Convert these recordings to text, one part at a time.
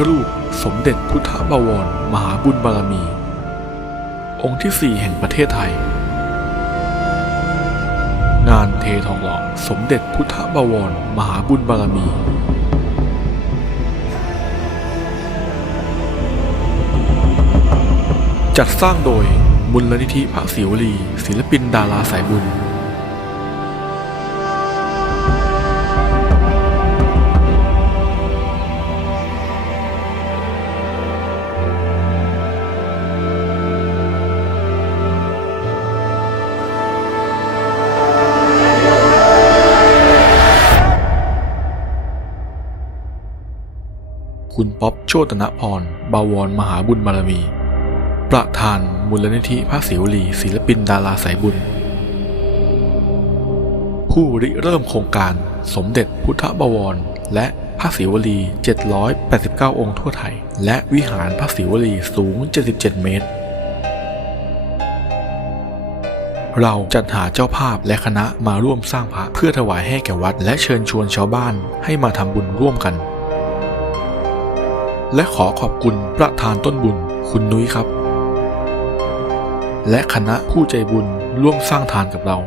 ธรูปสมเด็จพุทธบวร มหาบุญบารมี องค์ที่สี่แห่งประเทศไทย งานเททองหล่อสมเด็จพุทธบวร มหาบุญบารมีจัดสร้างโดยมูลนิธิพระศิวลี ศิลปินดาราสายบุญ คุณป๊อปโชตนพร บาวรมหาบุญบารมี ประธานมูลนิธิพระศิวลีศิลปินดาราสายบุญ ผู้ริเริ่มโครงการสมเด็จพุทธบวร และพระศิวลี 789 องค์ทั่วไทย และวิหารพระศิวลีสูง 77 เมตร เราจัดหาเจ้าภาพและคณะมาร่วมสร้างพระเพื่อถวายให้แก่วัด และเชิญชวนชาวบ้านให้มาทำบุญร่วมกัน และขอขอบคุณประธานต้นบุญคุณนุ้ยครับ และคณะผู้ใจบุญร่วมสร้างทานกับเรา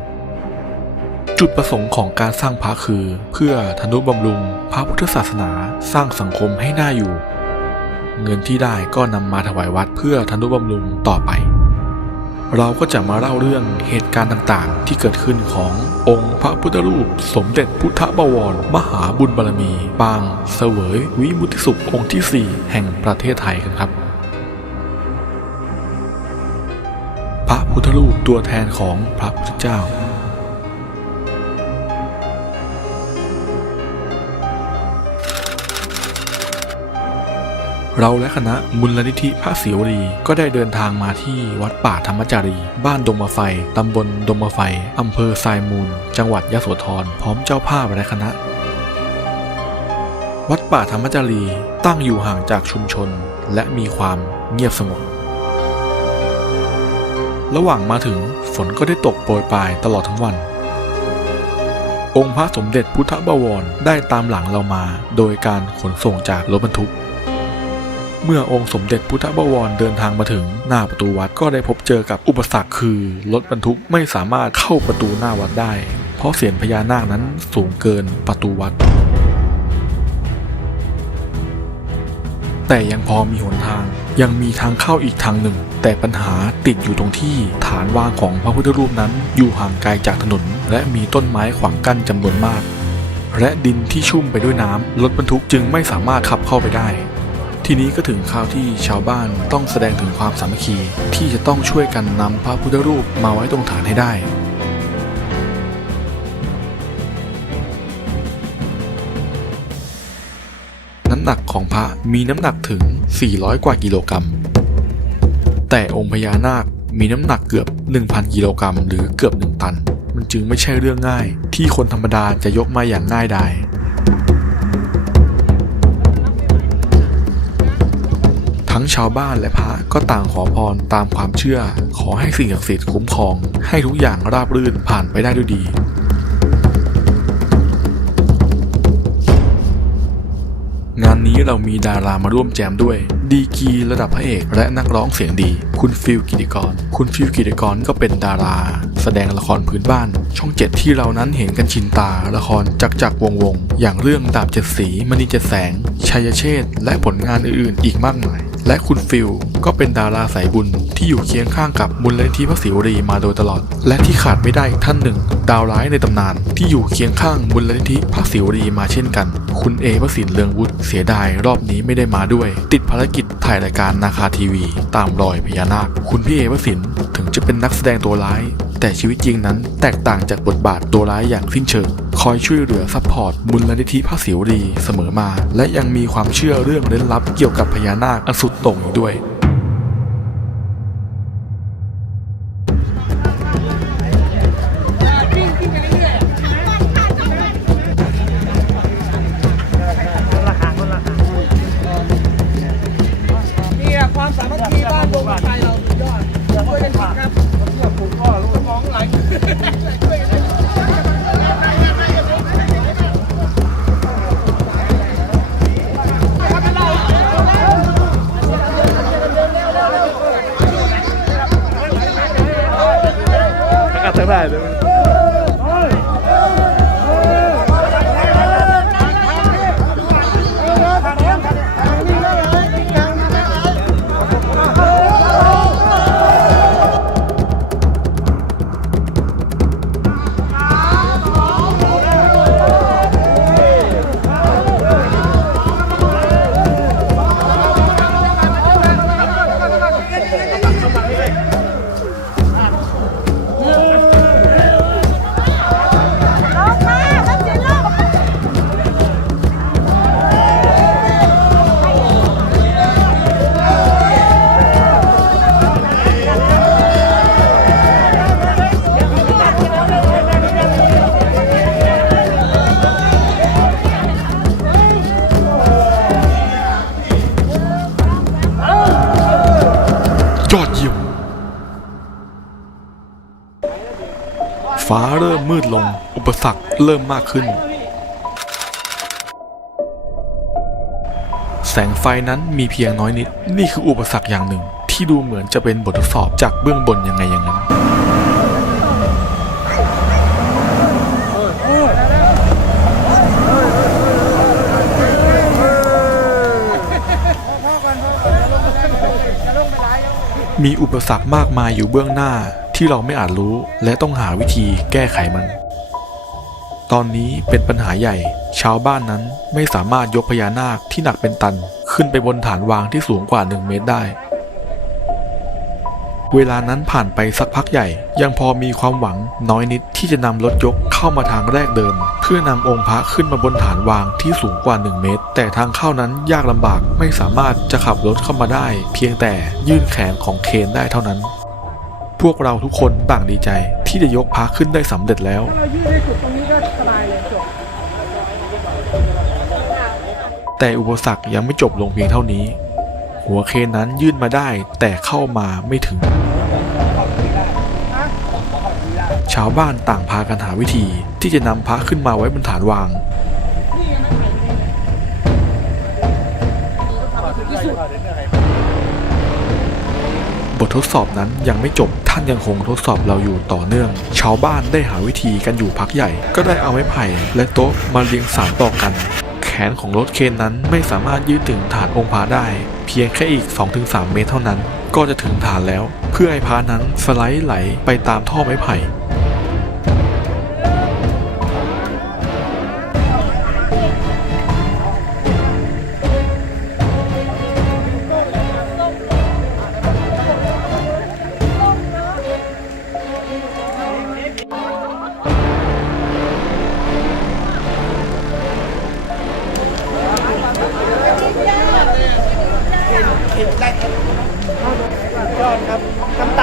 จุดประสงค์ของการสร้างพระคือ เพื่อธนุบำรุงพระพุทธศาสนาสร้างสังคมให้น่าอยู่ เงินที่ได้ก็นำมาถวายวัดเพื่อธนุบำรุงต่อไป เราก็จะมาเล่าเรื่องเหตุการณ์ต่างๆ ที่เกิดขึ้นขององค์พระพุทธรูป สมเด็จพุทธบวร มหาบุญบารมี ปางเสวยวิมุติสุของค์ที่ 4 แห่งประเทศไทยกันครับ พระพุทธรูปตัวแทนของพระพุทธเจ้า เราและคณะมูลนิธิพระศิวลีก็ได้เดินทางมาที่วัดป่าธรรมจารี บ้านดงมะไฟ ตำบลดงมะไฟ อำเภอทรายมูล จังหวัดยะโสธร พร้อมเจ้าภาพและคณะ วัดป่าธรรมจารีตั้งอยู่ห่างจากชุมชน และมีความเงียบสงบ ระหว่างมาถึงฝนก็ได้ตกโปรยปลายตลอดทั้งวันองค์พระสมเด็จพุทธบวรได้ตามหลังเรามา โดยการขนส่งจากรถบรรทุก เมื่อองค์สมเด็จพุทธบวรเดินทางมาถึงหน้าประตูวัดก็ได้พบเจอกับอุปสรรคคือรถบรรทุกไม่สามารถเข้าประตูหน้าวัดได้ เพราะเสียนพญานาคนั้นสูงเกินประตูวัด แต่ยังพอมีหนทาง ยังมีทางเข้าอีกทางหนึ่ง แต่ปัญหาติดอยู่ตรงที่ฐานวางของพระพุทธรูปนั้นอยู่ห่างไกลจากถนน และมีต้นไม้ขวางกั้นจำนวนมาก และดินที่ชุ่มไปด้วยน้ำรถบรรทุกจึงไม่สามารถขับเข้าไปได้ ทีนี้ก็ถึงคราวที่ชาวบ้านต้องแสดงถึงความสามัคคี ที่จะต้องช่วยกันนำพระพุทธรูปมาไว้ตรงฐานให้ได้น้ำหนักของพระมีน้ำหนักถึง 400 กว่ากิโลกรัม แต่องค์พญานาคมีน้ำหนักเกือบ 1,000 กิโลกรัมหรือเกือบ 1 ตัน มันจึงไม่ใช่เรื่องง่าย ที่คนธรรมดาจะยกมาอย่างง่ายดาย งชาวบ้านและพระก็ต่างขอพรตามความเชื่อ ขอให้สิ่งศักดิ์สิทธิ์คุ้มครอง ให้ทุกอย่างราบรื่นผ่านไปได้ด้วยดีงานนี้เรามีดารามาร่วมแจมด้วย ดีกีระดับพระเอกและนักร้องเสียงดี คุณฟิลกิติกร คุณฟิลกิติกรก็เป็นดารา แสดงละครพื้นบ้าน ช่องเจ็ดที่เรานั้นเห็นกันชินตา ละครจักจักรวงวง อย่างเรื่องดาบเจ็ดสีมณีเจ็ดแสง ชัยเชษและผลงานอื่นๆ อีกมากมาย และคุณฟิลก็เป็นดาราสายบุญที่อยู่เคียงข้างกับมูลนิธิพระศิวรีมาโดยตลอด และที่ขาดไม่ได้อีกท่านหนึ่ง ดาวร้ายในตำนาน ที่อยู่เคียงข้างมูลนิธิพระศิวรีมาเช่นกัน คุณเอพระสินเลืองวุฒิเสียดายรอบนี้ไม่ได้มาด้วย ติดภารกิจ ถ่ายรายการนาคาทีวี ตามรอยพญานาค คุณพี่เอวสินถึงจะเป็นนักแสดงตัวร้าย แต่ชีวิตจริงนั้นแตกต่างจากบทบาทตัวร้ายอย่างสิ้นเชิง คอยช่วยเหลือซัพพอร์ตมูลนิธิพระศิวรีเสมอมา และยังมีความเชื่อเรื่องเร้นลับเกี่ยวกับพญานาคอันสุดโต่งอีกด้วย ฟ้าเริ่มมืดลง อุปสรรคเริ่มมากขึ้น แสงไฟนั้นมีเพียงน้อยนิด นี่คืออุปสรรคอย่างหนึ่ง ที่ดูเหมือนจะเป็นบททดสอบจากเบื้องบนยังไงอย่างนั้นมีอุปสรรคมากมายอยู่เบื้องหน้า ที่เราไม่อาจรู้และต้องหาวิธีแก้ไขมัน ตอนนี้เป็นปัญหาใหญ่ ชาวบ้านนั้นไม่สามารถยกพญานาคที่หนักเป็นตัน ขึ้นไปบนฐานวางที่สูงกว่า 1 เมตรได้ เวลานั้นผ่านไปสักพักใหญ่ ยังพอมีความหวังน้อยนิดที่จะนำรถยกเข้ามาทางแรกเดิม เพื่อนำองค์พระขึ้นมาบนฐานวางที่สูงกว่า 1 เมตร แต่ทางเข้านั้นยากลำบากไม่สามารถจะขับรถเข้ามาได้ เพียงแต่ยื่นแขนของเคนได้เท่านั้น พวกเราทุกคนต่างดีใจที่จะยกพระขึ้นได้สำเร็จแล้วเรายืดได้จุดตรงนี้ก็สบายเลยจบแต่อุปสรรคยังไม่จบลงเพียงเท่านี้ หัวเคนนั้นยื่นมาได้แต่เข้ามาไม่ถึง ชาวบ้านต่างพากันหาวิธีที่จะนำพระขึ้นมาไว้บนฐานวาง ททดสอบนั้นยังไม่จบท่านยังคงทดสอบเราอยู่ต่อเนื่อง ชาวบ้านได้หาวิธีกันอยู่พักใหญ่ ก็ได้เอาไม้ไผ่และโต๊ะมาเรียงสารต่อกัน แขนของรถเคนนั้นไม่สามารถยืดถึงฐานองค์พระได้ เพียงแค่อีก 2-3 เมตรเท่านั้น ก็จะถึงฐานแล้ว เพื่อให้พระนั้นสไลด์ไหลไปตามท่อไม้ไผ่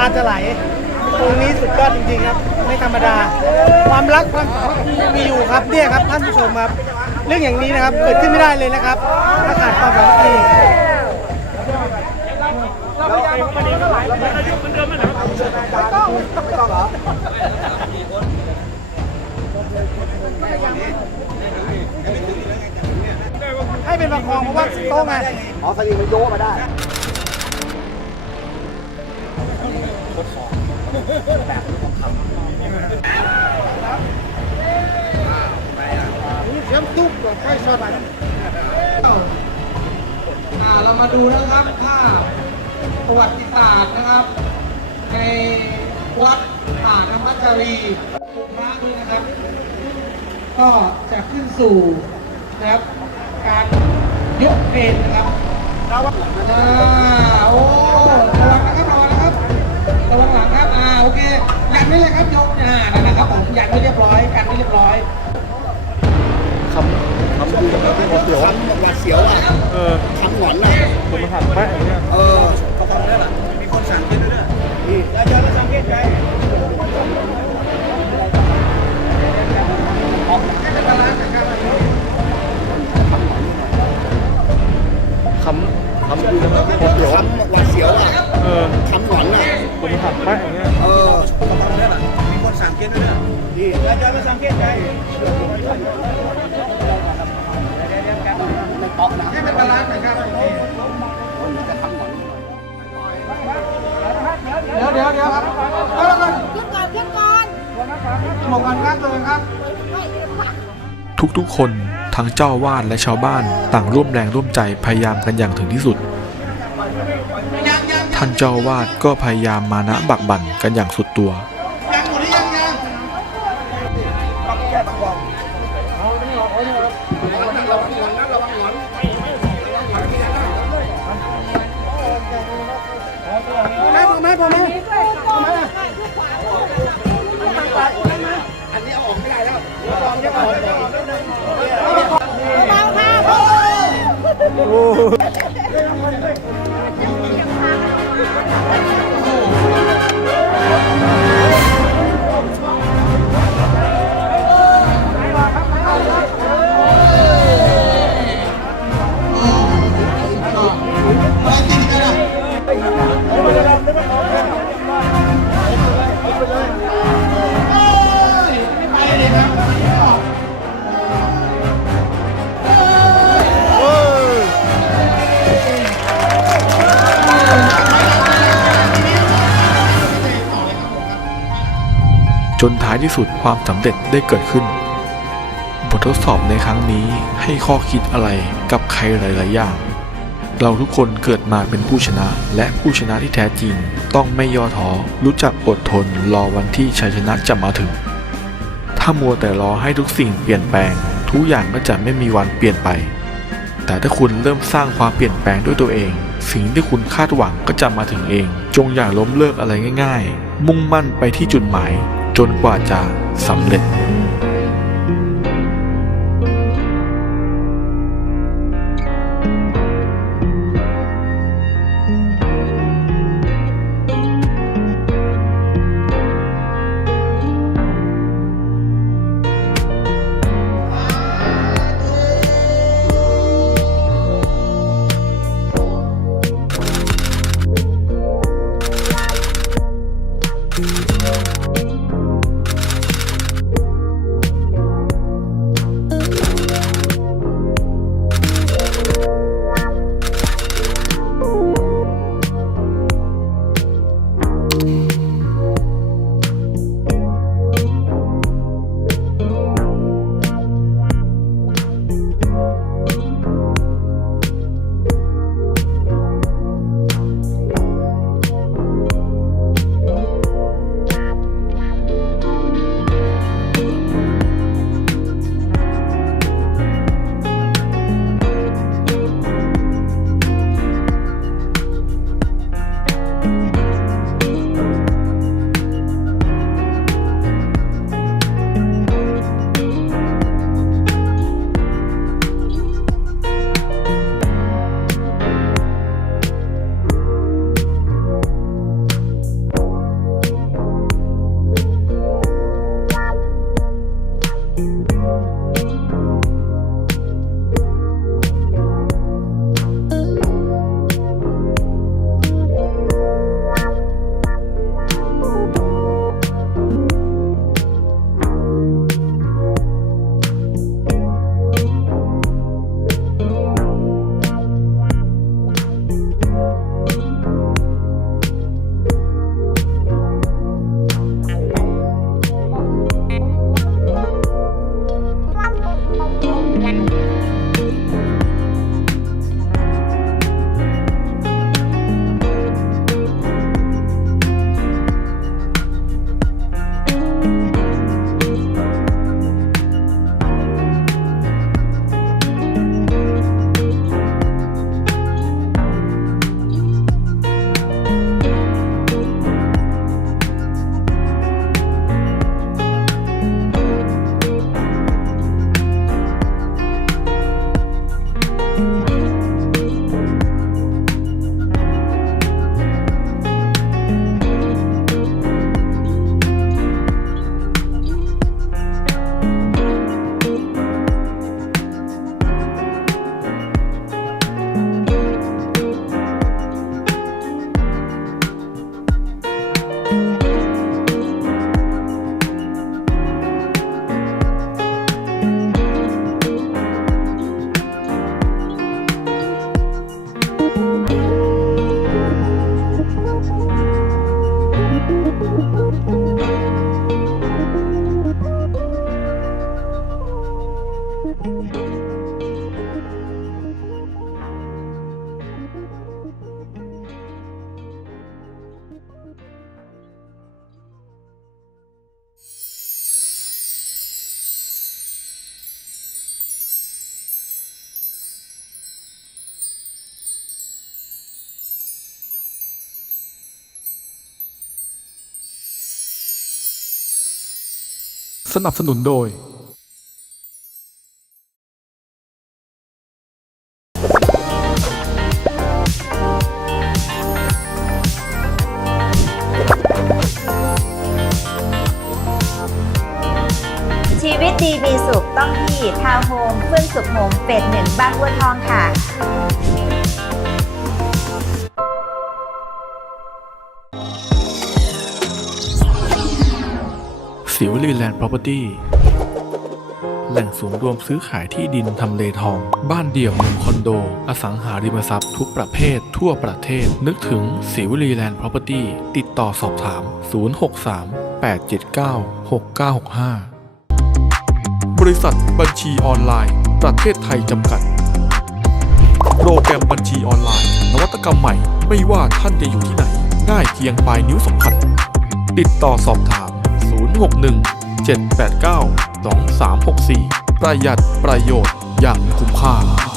าจะไหลตรงนี้สุดยอดจริงๆครับ ไม่ธรรมดา ความรักความมีอยู่ครับเนี่ยครับท่านผู้ชมครับ เรื่องอย่างนี้นะครับเกิดขึ้นไม่ได้เลยนะครับถ้าขาดความสามัคคีให้เป็นประคองเพราะว่าโต๊ะไงอ๋อสลิงมันโยมาได้ เชื่อมตุ๊บกับไฟช็อตไปอ่าเรามาดูนะครับภาพประวัติศาสตร์นะครับ ในวัดป่าธรรมจารีพระนี้นะครับ ก็จะขึ้นสู่นะครับการยกเพลนนะครับอ่าโอ้ระวังนะครับระวังนะครับ ระวังหลังครับ อ่า โอเค ยันไว้เลยครับยกอ่านั่นนะครับผม ยันไว้เรียบร้อย กันไว้เรียบร้อยคำคำดูแบบที่เสียวหวาดเสียวอะเออคำหวานอะผมหันไปเออเขาทำได้หรอมีคนสั่งกินด้วยนี่แล้วเจอแล้วสังเกตใจคำคำดูแบบที่เสียวหวาดเสียวอะเออคำหวานอะ คนขับไปอย่เงี้ยเออประด้หละมีคนสังเกีด้วยนะอาจารย์มาสังเกียร์ใจไม่ตอกนะให้มันบาลานซ์หน่อยครับเดี๋ยวเดี๋ยวเดี๋ยวครับขึ้นก่อนขึ้นก่อนหมกกันครับเลยครับ ทุกๆคนทั้งเจ้าวาดและชาวบ้านต่างร่วมแรงร่วมใจพยายามกันอย่างถึงที่สุด ท่านเจ้าวาดก็พยายามมานะบักบั่นกันอย่างสุดตัวยังหมดหรือ ท้ายที่สุดความสำเร็จได้เกิดขึ้น บททดสอบในครั้งนี้ให้ข้อคิดอะไรกับใครหลาย ๆ อย่าง เราทุกคนเกิดมาเป็นผู้ชนะ และผู้ชนะที่แท้จริง ต้องไม่ย่อท้อรู้จักอดทนรอวันที่ชัยชนะจะมาถึง ถ้ามัวแต่รอให้ทุกสิ่งเปลี่ยนแปลง ทุกอย่างก็จะไม่มีวันเปลี่ยนไป แต่ถ้าคุณเริ่มสร้างความเปลี่ยนแปลงด้วยตัวเองสิ่งที่คุณคาดหวังก็จะมาถึงเอง จงอย่าล้มเลิกอะไรง่าย ๆ มุ่งมั่นไปที่จุดหมาย จนกว่าจะสำเร็จ สนับสนุนโดย ชีวิตดีมีสุขต้องที่ทาวน์โฮมขึ้นสุขโฮมเฟสหนึ่งบางบัวทองค่ะ สิวลีแลนด์พ Property แหล่งศูนย์รวมซื้อขายที่ดินทำเลทอง บ้านเดี่ยวมุมคอนโด อสังหาริมทรัพย์ทุกประเภท ทั่วประเทศ นึกถึงสิวลีแลนด์พ property ติดต่อสอบถาม 063 879 6965 บริษัทบัญชีออนไลน์ ประเทศไทยจำกัด โปรแกรมบัญชีออนไลน์ นวัตกรรมใหม่ ไม่ว่าท่านจะอยู่ที่ไหน ได้เพียงปลายนิ้วสัมผัสติดต่อสอบถาม 061 789 2364 ประหยัดประโยชน์อย่างคุ้มค่า